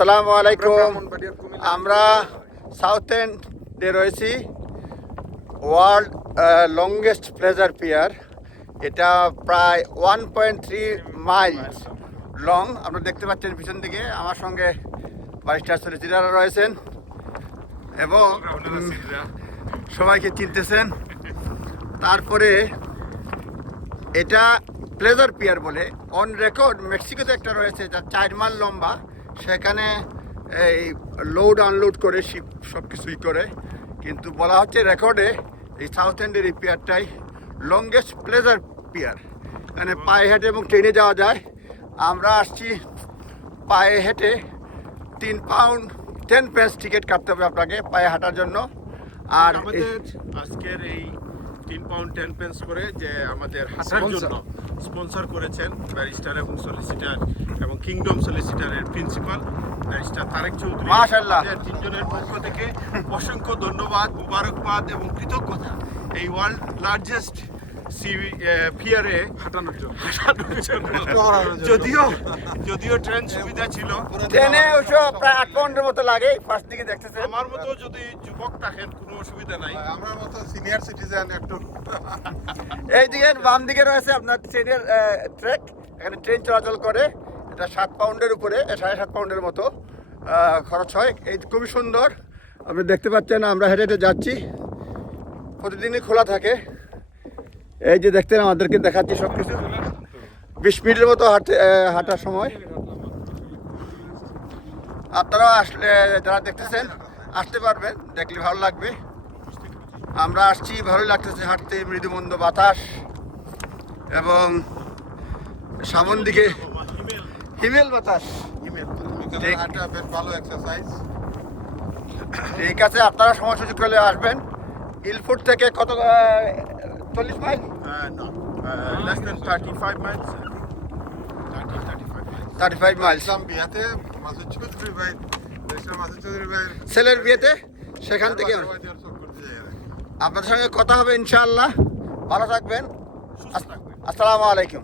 আসসালামু আলাইকুম। আমরা সাউথ এন্ডে রয়েছি। ওয়ার্ল্ড লংগেস্ট প্লেজার পিয়ার এটা প্রায় one point three miles long আপনারা দেখতে পাচ্ছেন পিছন দিকে আমার সঙ্গে বাইশটা সলিসিটাররা রয়েছেন। এবং সবাইকে চিনতেছেন। তারপরে এটা প্লেজার পিয়ার বলে। অন রেকর্ড মেক্সিকোতে একটা রয়েছে যা চার মাইল লম্বা। সেখানে এই লোড আনলোড করে শিপ সব কিছুই করে। কিন্তু বলা হচ্ছে রেকর্ডে এই সাউথ এন্ডের এই পিয়ারটাই লংগেস্ট প্লেজার পিয়ার এখানে পায়ে হেঁটে এবং ট্রেনে যাওয়া যায়। আমরা আসছি পায়ে হেঁটে তিন পাউন্ড টেন পেন্স টিকিট কাটতে হবে আপনাকে পায়ে হাঁটার জন্য। আর আজকের এই তিন পাউন্ড টেন পেন্স করে যে আমাদের হাসার জন্য স্পন্সর করেছেন ব্যারিস্টার এবং সলিসিটার এবং কিংডম সলিসিটারের প্রিন্সিপাল ব্যারিস্টার তারেক চৌধুরী। তিনজনের পক্ষ থেকে অসংখ্য ধন্যবাদ মুবারকবাদ এবং কৃতজ্ঞতা। এই ওয়ার্ল্ড লার্জেস্ট ফিয়ারে হাঁটানোর জন্য। যদিও যদিও ট্রেন সুবিধা ছিল। ট্রেনে ওইসব প্রায় আট পাউন্ডের মতো লাগে ফার্স্ট দিকে দেখতেছেন। আমার মতো যদি যুবক থাকেন কোনো অসুবিধা নাই। আমার মতো সিনিয়র সিটিজেন একটু। এই দিকে বাম দিকে রয়েছে আপনার ট্রেনের ট্রেক। এখানে ট্রেন চলাচল করে। এটা সাত পাউন্ডের উপরে সাড়ে সাত পাউন্ডের মতো আহ, খরচ হয়। এই খুবই সুন্দর। আপনি দেখতে পাচ্ছেন আমরা হেঁটে হেঁটে যাচ্ছি। প্রতিদিনই খোলা থাকে। এই যে দেখতেন আমাদেরকে দেখাচ্ছি সব কিছু বিশ মিনিটের মতো হাঁটতে হাঁটার সময়। আপনারাও আসলে যারা দেখতেছেন আসতে পারবেন দেখলে ভালো লাগবে। আমরা আসছি ভালোই লাগতেছে হাঁটতে মৃদুমন্দ বাতাস এবং সামন দিকে হিমেল বাতাস। হাঁটা ভালো এক্সারসাইজ ঠিক আছে আপনারা সময় সুযোগ করলে আসবেন। ইলফুট থেকে কত চল্লিশ mile? No, uh, less than 35 miles. 30, 35 miles. Thirty five miles Islam বিয়াতে Masud Chowdhury ভাই ব্যারিস্টার মাসুদ চৌধুরী ভাই ছেলের বিয়েতে সেখান থেকে আপনাদের সঙ্গে কথা হবে ইনশাল্লাহ ভালো থাকবেন। সুস্থ থাকবেন। আসসালামু আলাইকুম।